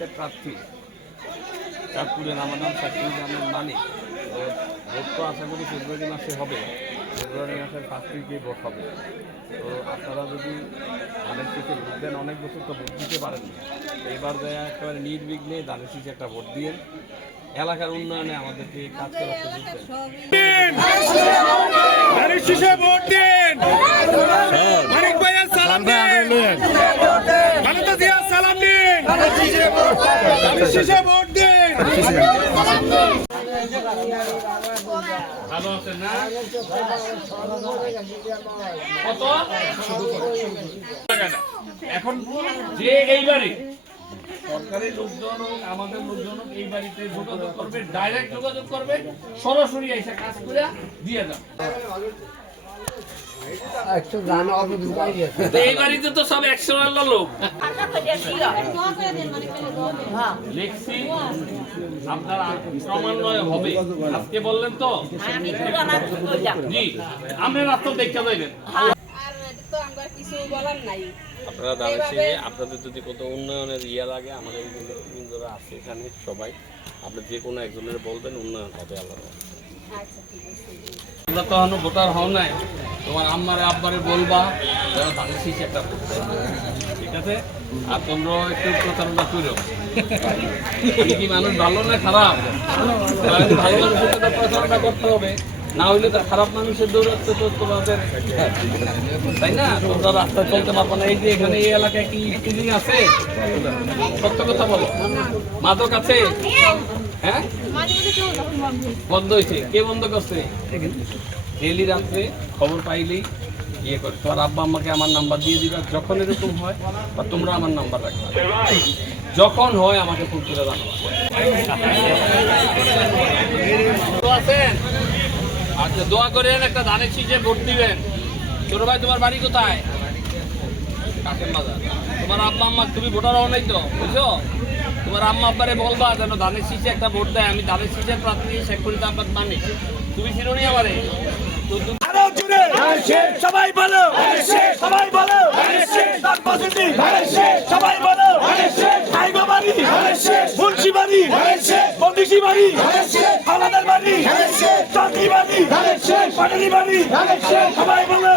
সিটের প্রার্থী। চাঁদপুরের আমার নাম সাকিব জাহানের মালিক ভোট তো আশা করি ফেব্রুয়ারি মাসে হবে। ফেব্রুয়ারি মাসের ফার্স্ট উইকে ভোট হবে। তো আপনারা যদি ধানের শীষে ভোট দেন, অনেক বছর তো ভোট দিতে পারেন এবার দেয়া একেবারে নির্বিঘ্নে ধানের শীতে একটা ভোট দিয়ে এলাকার উন্নয়নে আমাদেরকে কাজ করার সুযোগ দেয় ভালো আছেন না কত এখন যে এইবারে সরকারি লোকজন হোক, আমাদের লোকজন হোক, এই বাড়িতে যোগাযোগ করবে ডাইরেক্ট যোগাযোগ করবে সরাসরি এসে কাজ করে দিয়ে যাবে একটু গান অবধি তো এই বাড়িতে তো সব একশো লোক? লিখছি আপনার ক্রমান্বয়ে হবে। আজকে বললেন তো? জি আমরা রাস্তা দেখতে যাইবেন। আর তো আমরা কিছু বলার নাই আপনারা দাঁড়াচ্ছি আপনাদের যদি কত উন্নয়নের ইয়ে লাগে আমাদের বৃন্দরা আছে এখানে সবাই। আপনি যে কোনো একজনের বলবেন উন্নয়ন হবে আলাদা আচ্ছা ঠিক আছে আমরা তো এখনও ভোটার হও নাই। তোমার আম্মারে, আব্বারে বলবা, যেন তাদের শীষ একটা করতে। ঠিক আছে? আর তোমরা একটু প্রচারণা করো কি মানুষ ভালো না খারাপ? ভালো মানুষের প্রচারণা করতে হবে। না হইলে তো খারাপ মানুষের দৌড়াচ্ছে তো তোমাদের। তাই না? তোমরা রাস্তায় চলতে পারব না। এই যে এখানে এই এলাকায় কি ক্লিনিং আছে? সত্য কথা বলো। মাদক আছে? হ্যাঁ? বন্ধ হয়েছে। কে বন্ধ করছে? ডেলি রাত্রে খবর পাইলেই ইয়ে করে। তোমার আব্বা আম্মাকে আমার নাম্বার দিয়ে দিবা। যখন এরকম হয় বা তোমরা আমার নাম্বার রাখবে। যখন হয় আমাকে ফোন করে জানাবা আছেন? আচ্ছা দোয়া করেন একটা ধানের শীষে ভোট দিবেন ছোট ভাই তোমার বাড়ি কোথায় বাজার তোমার আব্বা আম্মা তুমি ভোটার হও নাই তো বুঝছ তোমার আম্মা আব্বারে বলবা যেন ধানের শীষে একটা ভোট দেয় আমি ধানের শীষের প্রার্থী শেখ ফরিদ আব্বাদ মানি তুমি আমারে তুমি আরও জুড়ে সবাই বলো সবাই বলো সবাই বলো বাড়ি মুন্সি বাড়ি বাড়ি হালাদার বাড়ি চাকরি বাড়ি সবাই বলো।